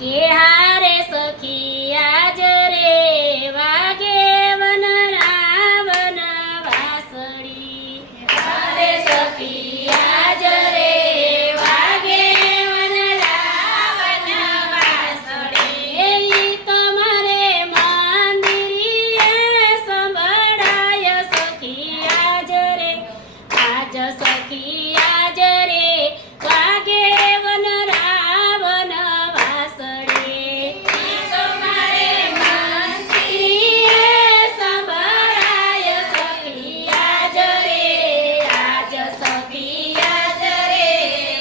કે હારે સખી આજ રે વાગે વન રાવણ વાસળી હારે સખી આજ રે વાગે વન રાવણ વાસળી ઈ તમારે મંદિરીએ સંભળાય સખી આજ રે આજ સખી આજ રે વાગે વન રાવણ વાસળી ઈ તમારે મંદિરીએ સંભળાય સખી આજ રે આજ સખી આજ રે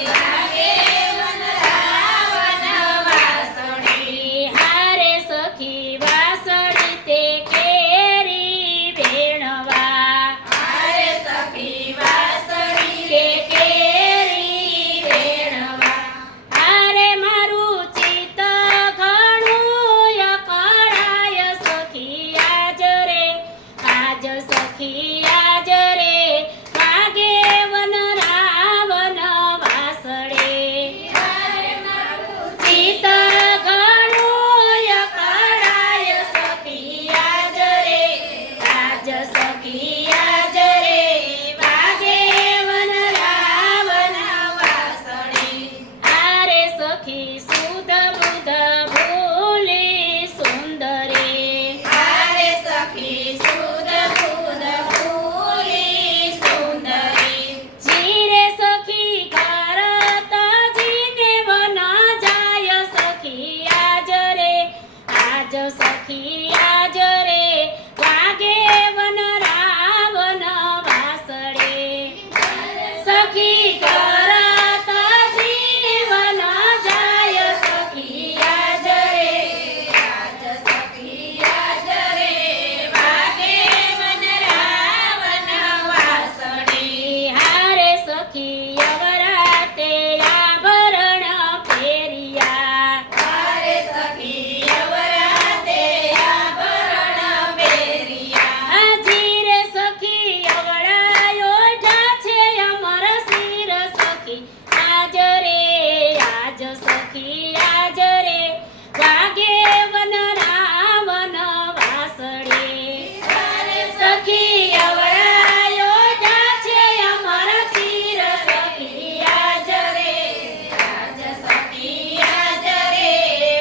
વાગે વન રાવણ વાસળી હારે સખી વાસળી તે કેરી ભેણવા હારે સખી વાસળી તે કેરી ભેણવા હારે મારું ચિત્ત ઘણું અકળાય સખી આજ રે આજ સખી આજ રે વાગે વન રાવણ વાસળે હારે મારું ચિત્ત ઘણું અકળાય સખી આજ રે આજ સખી આજ રે વાગે વન રાવણ વાસળે હારે સખી સુધ બુધ ભૂલી સુંદરે હારે સખી સુધ બુધ ભૂલી સુંદરે જીરે સખી કરત જીને વન જાય સખી આજ રે આજ સખી આજ રે વાગે વન રાવણ વાસળે સખી કરત જીને વન જાય સખી આજ રે આજ સખી આજ રે વાગે વન રાવણ વાસળે હારે સખી અવરાતે આભરણ ફેરિયા હારે સખી અવરાતે આભરણ ફેરિયા જીરે સખી અવળાયો જા છે અમર શિર સખી આજ રે આજ સખી આજ રે વાગે વન રાવણ વાસળે હારે સખી અવળાયો જા છે અમર શિર સખી આજ રે આજ સખી આજ રે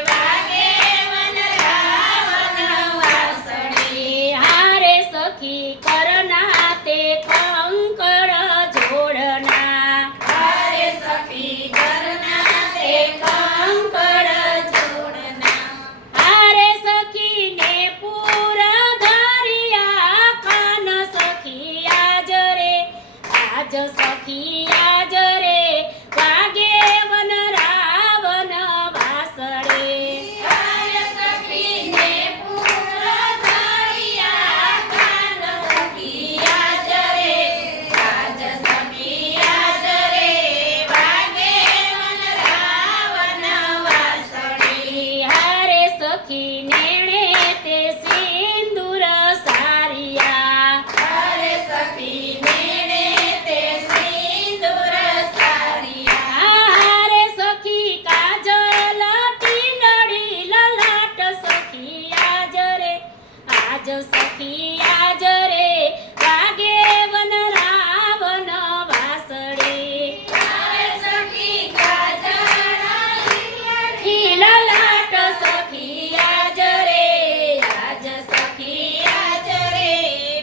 વાગે વન રાવણ વાસળે હારે સખી કરના તે કંકણ જોડના હારે સખી કરના તે કંકણ જોડના હારે સખી ને પૂરા ધરિયા કાન સખી આજ રે આજ સખી આજ રે વાગે વન રાવણ વાસળે હારે સખી ને પૂરા ધરિયા કાન સખી આજ રે આજ સખી આજ રે વાગે વન રાવણ વાસળે હારે સખી નેણે તે સિંદૂર સારિયા હારે સખી નેણે તે સિંદૂર સારિયા હારે સખી કાજલ ટીનડી લલાટ સખી આજ રે આજ સખી આજ રે વાગે વન રાવણ વાસળે હારે સખી કાજલ ટીનડી લલાટ સખી આજ રે આજ સખી આજ રે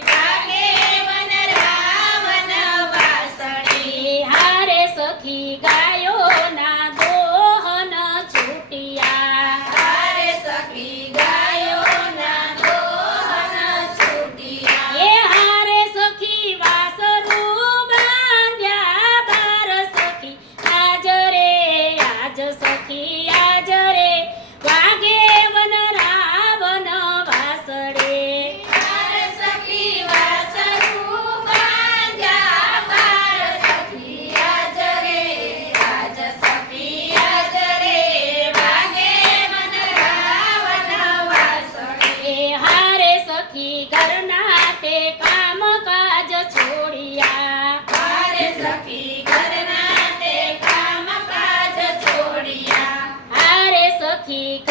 વાગે વન રાવણ વાસળે હારે સખી ગાયોના દોહન છૂટિયા હારે સખી ગાયોના દોહન છૂટિયા એ હારે સખી વાસરું બાંધ્યા બાર સખી આજ રે આજ સખી આજ રે વાગે વન રાવણ વાસળે હારે સખી વાસરું બાંધ્યા બાર સખી આજ રે આજ સખી આજ રે વાગે વન રાવણ વાસળે હારે સખી ઘરના તે કામ કાજ છોડિયા હારે સખી ઘરના તે કામ કાજ છોડિયા સખી